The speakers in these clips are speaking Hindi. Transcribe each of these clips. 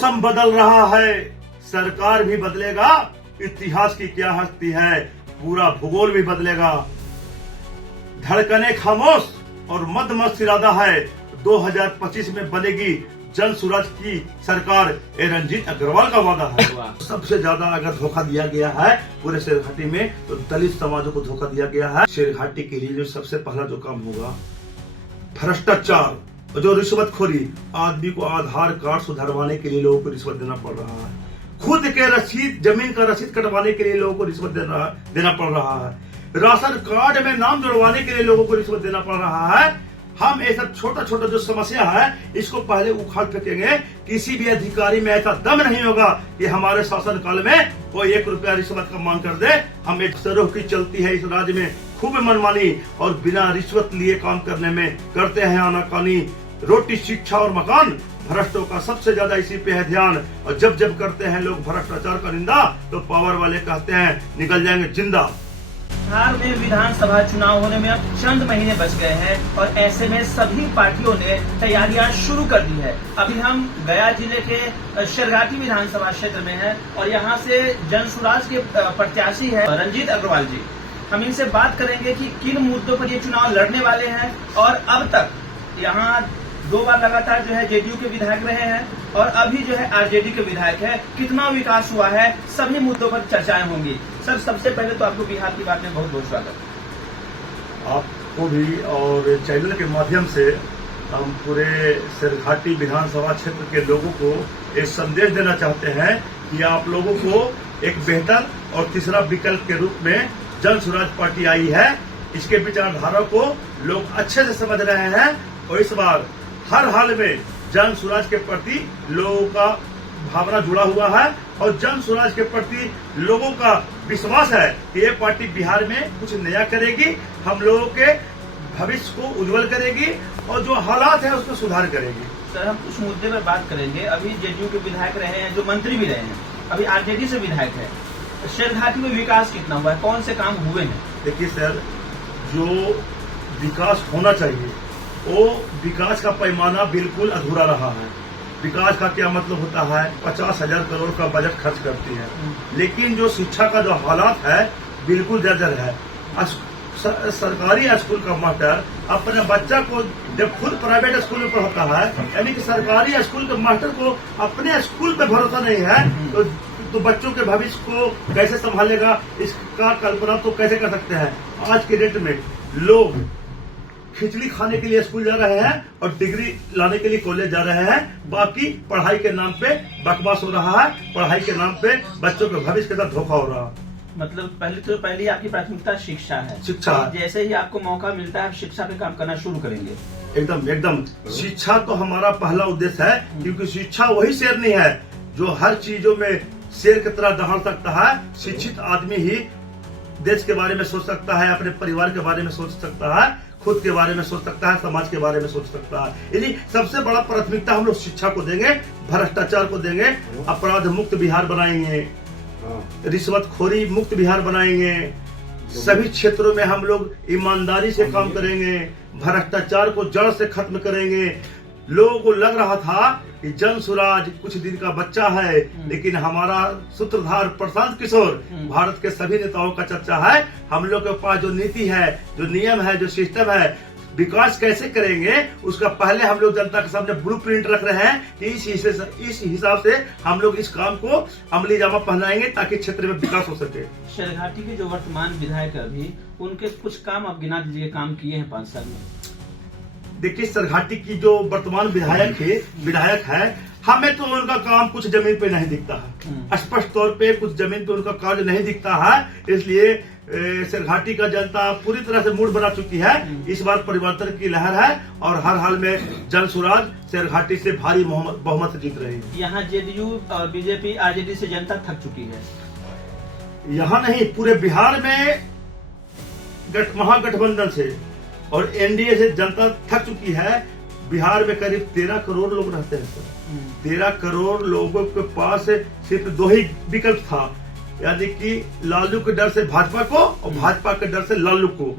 मौसम बदल रहा है, सरकार भी बदलेगा, इतिहास की क्या हस्ती है, पूरा भूगोल भी बदलेगा। धड़कने खामोश और मदमस्त इरादा है, 2025 में बनेगी जन सुराज की सरकार, ये रंजीत अग्रवाल का वादा है। सबसे ज्यादा अगर धोखा दिया गया है पूरे शेरघाटी में तो दलित समाजों को धोखा दिया गया है। शेरघाटी के लिए जो सबसे पहला जो काम होगा, भ्रष्टाचार और जो रिश्वतखोरी, आदमी को आधार कार्ड सुधरवाने के लिए लोगों को रिश्वत देना पड़ रहा है, खुद के रसीद, जमीन का रसीद कटवाने के लिए लोगों को रिश्वत देना पड़ रहा है, राशन कार्ड में नाम जुड़वाने के लिए लोगों को रिश्वत देना पड़ रहा है। हम ये सब छोटा छोटा जो समस्या है इसको पहले उखाड़ फेंकेंगे। किसी भी अधिकारी में ऐसा दम नहीं होगा कि हमारे शासन काल में कोई 1 रुपया रिश्वत का मांग कर दे। हम एक सरोह की चलती है इस राज्य में खूब मनमानी और बिना रिश्वत लिए काम करने में करते हैं आनाकानी। रोटी, शिक्षा और मकान, भ्रष्टों का सबसे ज्यादा इसी पे है ध्यान। और जब जब करते हैं लोग भ्रष्टाचार का निंदा तो पावर वाले कहते हैं निकल जाएंगे जिंदा। बिहार में विधानसभा चुनाव होने में अब चंद महीने बच गए हैं और ऐसे में सभी पार्टियों ने तैयारियां शुरू कर दी है। अभी हम गया जिले के शेरघाटी विधानसभा क्षेत्र में हैं और यहां से जन सुराज के प्रत्याशी है रंजीत अग्रवाल जी। हम इनसे बात करेंगे कि किन मुद्दों पर ये चुनाव लड़ने वाले हैं और अब तक यहाँ 2 बार लगातार जो है जेडीयू के विधायक रहे हैं और अभी जो है आरजेडी के विधायक है, कितना विकास हुआ है, सभी मुद्दों पर चर्चाएं होंगी। सर, सबसे पहले तो आपको बिहार की बात में बहुत बहुत स्वागत। आपको भी और चैनल के माध्यम से हम पूरे शेरघाटी विधानसभा क्षेत्र के लोगों को एक संदेश देना चाहते हैं कि आप लोगों को एक बेहतर और तीसरा विकल्प के रूप में जन सुराज पार्टी आई है। इसके विचारधारा को लोग अच्छे से समझ रहे हैं और इस बार हर हाल में जन सुराज के प्रति लोगों का भावना जुड़ा हुआ है और जन सुराज के प्रति लोगों का विश्वास है कि ये पार्टी बिहार में कुछ नया करेगी, हम लोगों के भविष्य को उज्जवल करेगी और जो हालात है उसको सुधार करेगी। सर, हम उस मुद्दे पर बात करेंगे। अभी जेडीयू के विधायक रहे हैं, जो मंत्री भी रहे हैं, अभी आरजेडी से विधायक है। शेरघाटी में विकास कितना हुआ है, कौन से काम हुए हैं? देखिए सर, जो विकास होना चाहिए वो विकास का पैमाना बिल्कुल अधूरा रहा है। विकास का क्या मतलब होता है, 50,000 करोड़ का बजट खर्च करती है, लेकिन जो शिक्षा का जो हालात है बिल्कुल जर्जर है। सरकारी स्कूल का मास्टर अपने बच्चा को जब खुद प्राइवेट स्कूल में पढ़ाता है, यानी कि सरकारी स्कूल के मास्टर को अपने स्कूल पे भरोसा नहीं है तो बच्चों के भविष्य को कैसे संभालेगा, इसका कल्पना तो कैसे कर सकते हैं। आज के डेट में लोग खिचड़ी खाने के लिए स्कूल जा रहे हैं और डिग्री लाने के लिए कॉलेज जा रहे हैं, बाकी पढ़ाई के नाम पे बकवास हो रहा है, पढ़ाई के नाम पे बच्चों के भविष्य के साथ धोखा हो रहा है। मतलब पहली आपकी प्राथमिकता शिक्षा है। शिक्षा, जैसे ही आपको मौका मिलता है शिक्षा पे काम करना शुरू करेंगे। एकदम शिक्षा तो हमारा पहला उद्देश्य है, क्योंकि शिक्षा वही शेरनी है जो हर चीजों में शेर की तरह दहाड़ सकता है। शिक्षित आदमी ही देश के बारे में सोच सकता है, अपने परिवार के बारे में सोच सकता है, खुद के बारे में सोच सकता है, समाज के बारे में सोच सकता है। यदि सबसे बड़ा प्राथमिकता हम लोग शिक्षा को देंगे, भ्रष्टाचार को देंगे, अपराध मुक्त बिहार बनाएंगे, रिश्वतखोरी मुक्त बिहार बनाएंगे, सभी क्षेत्रों में हम लोग ईमानदारी से काम करेंगे, भ्रष्टाचार को जड़ से खत्म करेंगे। लोगों को लग रहा था कि जन सुराज कुछ दिन का बच्चा है, लेकिन हमारा सूत्रधार प्रशांत किशोर भारत के सभी नेताओं का चर्चा है। हम लोग के पास जो नीति है, जो नियम है, जो सिस्टम है, विकास कैसे करेंगे उसका पहले हम लोग जनता के सामने ब्लूप्रिंट रख रहे हैं कि इस हिसाब से हम लोग इस काम को अमली जामा पहनाएंगे ताकि क्षेत्र में विकास हो सके। शेरघाटी के जो वर्तमान विधायक अभी, उनके कुछ काम आप गिना दीजिए, काम किए हैं 5 साल में। देखिए, शेरघाटी की जो वर्तमान विधायक है, हमें तो उनका काम कुछ जमीन पे नहीं दिखता है, स्पष्ट तौर पे कुछ जमीन पे उनका कार्य नहीं दिखता है। इसलिए शेरघाटी का जनता पूरी तरह से मूड बना चुकी है। इस बार परिवर्तन की लहर है और हर हाल में जन सुराज शेरघाटी से भारी बहुमत जीत रही है। यहाँ जेडीयू और बीजेपी आरजेडी से जनता थक चुकी है। यहाँ नहीं, पूरे बिहार में महागठबंधन से और एनडीए से जनता थक चुकी है। बिहार में करीब 13 करोड़ लोग रहते हैं सर। 13 करोड़ लोगों के पास सिर्फ 2 ही विकल्प था, यानी कि लालू के डर से भाजपा को और भाजपा के डर से लालू को।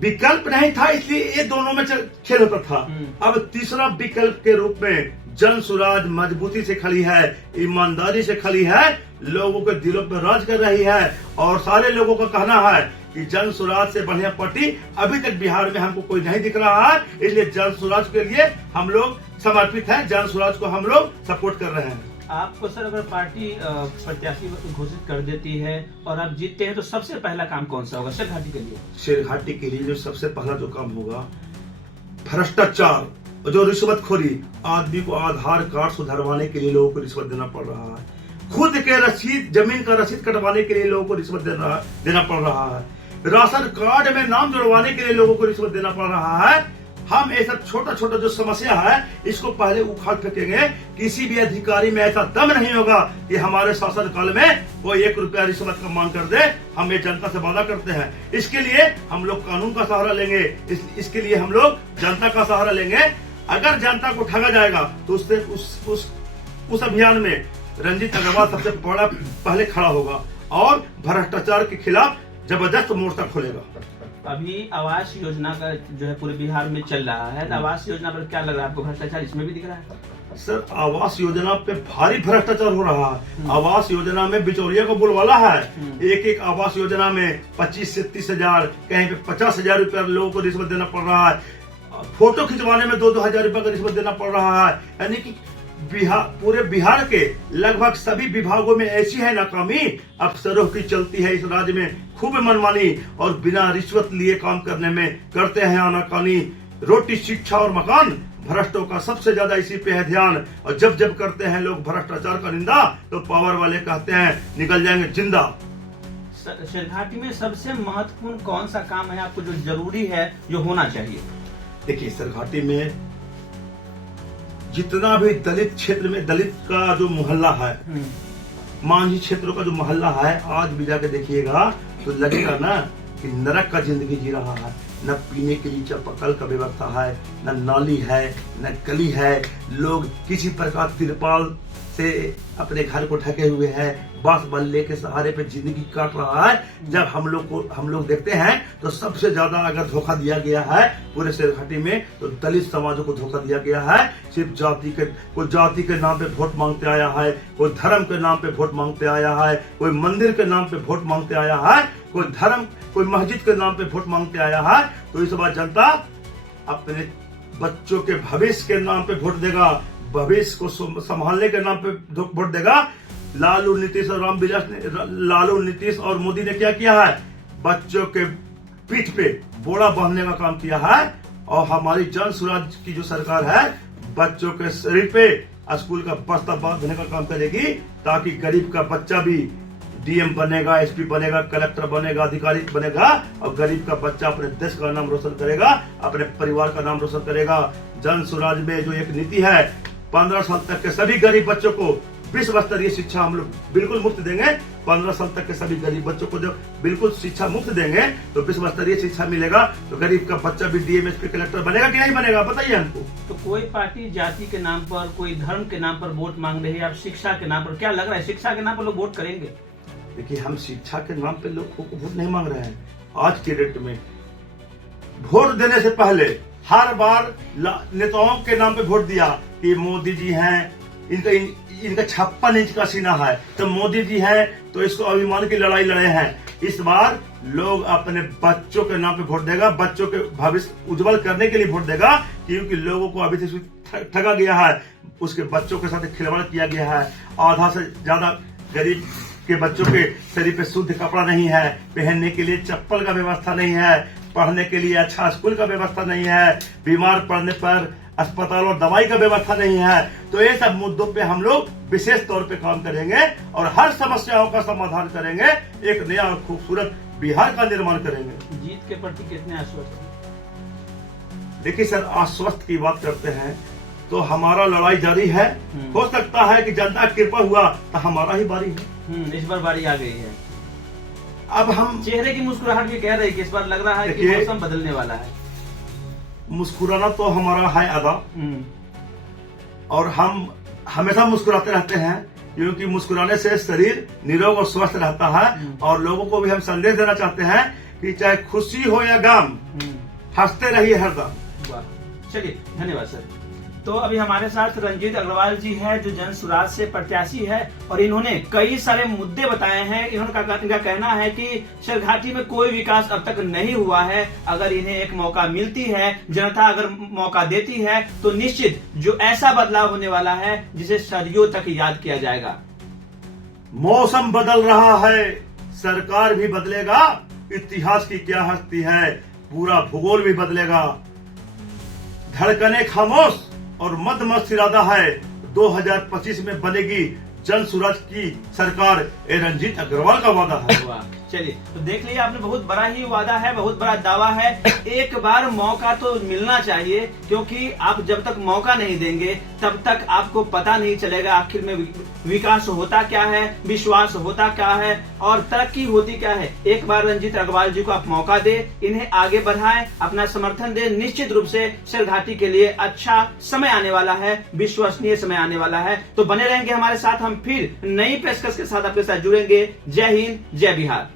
विकल्प नहीं था, इसलिए ये दोनों में खेल होता था। अब तीसरा विकल्प के रूप में जन सुराज मजबूती से खड़ी है, ईमानदारी से खड़ी है, लोगों के दिलों पर राज कर रही है। और सारे लोगों का कहना है कि जन सुराज से बढ़िया पार्टी अभी तक बिहार में हमको कोई नहीं दिख रहा है, इसलिए जन सुराज के लिए हम लोग समर्पित हैं, जन सुराज को हम लोग सपोर्ट कर रहे हैं। आपको सर अगर पार्टी प्रत्याशी घोषित कर देती है और आप जीतते हैं तो सबसे पहला काम कौन सा होगा शेरघाटी के लिए? शेरघाटी के लिए जो सबसे पहला जो काम होगा, भ्रष्टाचार, जो रिश्वतखोरी, आदमी को आधार कार्ड सुधरवाने के लिए लोगों को रिश्वत देना पड़ रहा है, खुद के रसीद, जमीन का रसीद कटवाने के लिए लोगों को रिश्वत देना पड़ रहा है, राशन कार्ड में नाम जुड़वाने के लिए लोगों को रिश्वत देना पड़ रहा है। हम ये सब छोटा छोटा जो समस्या है इसको पहले उखाड़ फेंकेंगे। किसी भी अधिकारी में ऐसा दम नहीं होगा कि हमारे शासन काल में कोई 1 रुपया रिश्वत का मांग कर दे। हम ये जनता से वादा करते हैं। इसके लिए हम लोग कानून का सहारा लेंगे, इसके लिए हम लोग जनता का सहारा लेंगे। अगर जनता को ठगा जाएगा तो उससे उस अभियान में रंजीत अग्रवाल सबसे बड़ा पहले खड़ा होगा और भ्रष्टाचार के खिलाफ जबरदस्त मोर्चा खोलेगा। अभी आवास योजना का जो है पूरे बिहार में चल रहा है, तो आवास योजना पर क्या लग रहा है आपको? भ्रष्टाचार इसमें भी दिख रहा है? सर, आवास योजना पे भारी भ्रष्टाचार हो रहा है। आवास योजना में बिचौलिया को बोलवाला है। एक आवास योजना में 25 से 30 हजार, कहीं पे 50,000 रुपया लोगों को रिश्वत देना पड़ रहा है। फोटो खिंचवाने में 2-2 हजार रुपया का रिश्वत देना पड़ रहा है। यानी कि पूरे बिहार के लगभग सभी विभागों में ऐसी है नाकामी, अफसरों की चलती है इस राज्य में खूब मनमानी और बिना रिश्वत लिए काम करने में करते हैं आनाकानी। रोटी, शिक्षा और मकान, भ्रष्टों का सबसे ज्यादा इसी पे है ध्यान। और जब जब करते हैं लोग भ्रष्टाचार का निंदा तो पावर वाले कहते हैं निकल जाएंगे जिंदा। शेरघाटी में सबसे महत्वपूर्ण कौन सा काम है आपको जो जरूरी है, जो होना चाहिए? देखिए, शेरघाटी में जितना भी दलित क्षेत्र में दलित का जो मोहल्ला है, मांझी क्षेत्रों का जो मोहल्ला है, आज भी जाके देखिएगा तो लगेगा ना कि नरक का जिंदगी जी रहा है। न पीने के लिए चापाकल का व्यवस्था है, न नाली है, न गली है। लोग किसी प्रकार तिरपाल से अपने घर को ढके हुए हैं, बांस बल्ले के सहारे पे जिंदगी काट रहा है। जब हम लोग देखते हैं तो सबसे ज्यादा अगर धोखा दिया गया है पूरे शेरघाटी में तो दलित समाजों को धोखा दिया गया है। सिर्फ कोई जाति के नाम पे वोट मांगते आया है, कोई धर्म के नाम पे वोट मांगते आया है, कोई मंदिर के नाम पे वोट मांगते आया है, कोई मस्जिद के नाम पे वोट मांगते आया है। तो इस बार जनता अपने बच्चों के भविष्य के नाम पे वोट देगा, भविष्य को संभालने के नाम पे वोट देगा। लालू, नीतीश और मोदी ने क्या किया है? बच्चों के पीठ पे बोरा बांधने का काम किया है। और हमारी जन सुराज की जो सरकार है, बच्चों के शरीर पे स्कूल का बस्ता बांधने का काम करेगी, ताकि गरीब का बच्चा भी डीएम बनेगा, एसपी बनेगा, कलेक्टर बनेगा, अधिकारी बनेगा और गरीब का बच्चा अपने देश का नाम रोशन करेगा, अपने परिवार का नाम रोशन करेगा। जन सुराज में जो एक नीति है, 15 साल तक के सभी गरीब बच्चों को विश्व स्तरीय शिक्षा हम लोग बिल्कुल मुफ्त देंगे। 15 साल तक के सभी गरीब बच्चों को जब बिल्कुल शिक्षा मुफ्त देंगे तो विश्व स्तरीय शिक्षा मिलेगा, तो गरीब का बच्चा भी डीएम, एसपी, कलेक्टर बनेगा कि नहीं बनेगा? बताइए हमको। तो कोई पार्टी जाति के नाम पर, कोई धर्म के नाम पर वोट मांग रही है, आप शिक्षा के नाम पर क्या लग रहा है शिक्षा के नाम पर लोग वोट करेंगे? देखिए, हम शिक्षा के नाम पे लोगों को वोट नहीं मांग रहे हैं। आज के डेट में वोट देने से पहले हर बार नेताओं के नाम पे वोट दिया कि मोदी जी हैं, इनका 56 इंच का सीना है, तो मोदी जी हैं तो इसको अभिमान की लड़ाई लड़े हैं। इस बार लोग अपने बच्चों के नाम पे वोट देगा, बच्चों के भविष्य उज्जवल करने के लिए वोट देगा, क्योंकि लोगों को अभी से ठगा गया है, उसके बच्चों के साथ खिलवाड़ किया गया है। आधा से ज्यादा गरीब के बच्चों के शरीर पे शुद्ध कपड़ा नहीं है, पहनने के लिए चप्पल का व्यवस्था नहीं है, पढ़ने के लिए अच्छा स्कूल का व्यवस्था नहीं है, बीमार पड़ने पर अस्पताल और दवाई का व्यवस्था नहीं है। तो ये सब मुद्दों पे हम लोग विशेष तौर पे काम करेंगे और हर समस्याओं का समाधान करेंगे, एक नया और खूबसूरत बिहार का निर्माण करेंगे। जीत के प्रति कितने आश्वस्त हैं? देखिए सर, आश्वस्त की बात करते हैं तो हमारा लड़ाई जारी है। हो सकता है कि जनता की कृपा हुआ तो हमारा ही बारी है। इस बार बारी आ गई है। अब हम चेहरे की मुस्कुराहट भी कह रहे हैं कि इस बार लग रहा है कि मौसम बदलने वाला है। मुस्कुराना तो हमारा है अदा, और हम हमेशा मुस्कुराते रहते हैं, क्योंकि मुस्कुराने से शरीर निरोग और स्वस्थ रहता है। और लोगों को भी हम संदेश देना चाहते हैं कि चाहे खुशी हो या गम, हंसते रहिए हरदम। चलिए, धन्यवाद सर। तो अभी हमारे साथ रंजीत अग्रवाल जी है जो जन सुराज से प्रत्याशी है और इन्होंने कई सारे मुद्दे बताए हैं। इनका कहना है कि शेरघाटी में कोई विकास अब तक नहीं हुआ है। अगर इन्हें एक मौका मिलती है, जनता अगर मौका देती है तो निश्चित जो ऐसा बदलाव होने वाला है जिसे सदियों तक याद किया जाएगा। मौसम बदल रहा है, सरकार भी बदलेगा, इतिहास की क्या हस्ती है, पूरा भूगोल भी बदलेगा। धड़कने खामोश और मदमस्त इरादा है, 2025 में बनेगी जन सुराज की सरकार। ये रंजीत अग्रवाल का वादा है। चलिए, तो देख लिया आपने, बहुत बड़ा ही वादा है, बहुत बड़ा दावा है। एक बार मौका तो मिलना चाहिए, क्योंकि आप जब तक मौका नहीं देंगे तब तक आपको पता नहीं चलेगा आखिर में विकास होता क्या है, विश्वास होता क्या है और तरक्की होती क्या है। एक बार रंजीत अग्रवाल जी को आप मौका दे, इन्हें आगे बढ़ाएं, अपना समर्थन दे। निश्चित रूप से शेरघाटी के लिए अच्छा समय आने वाला है, विश्वसनीय समय आने वाला है। तो बने रहेंगे हमारे साथ, हम फिर नई पेशकश के साथ आपके साथ जुड़ेंगे। जय हिंद, जय बिहार।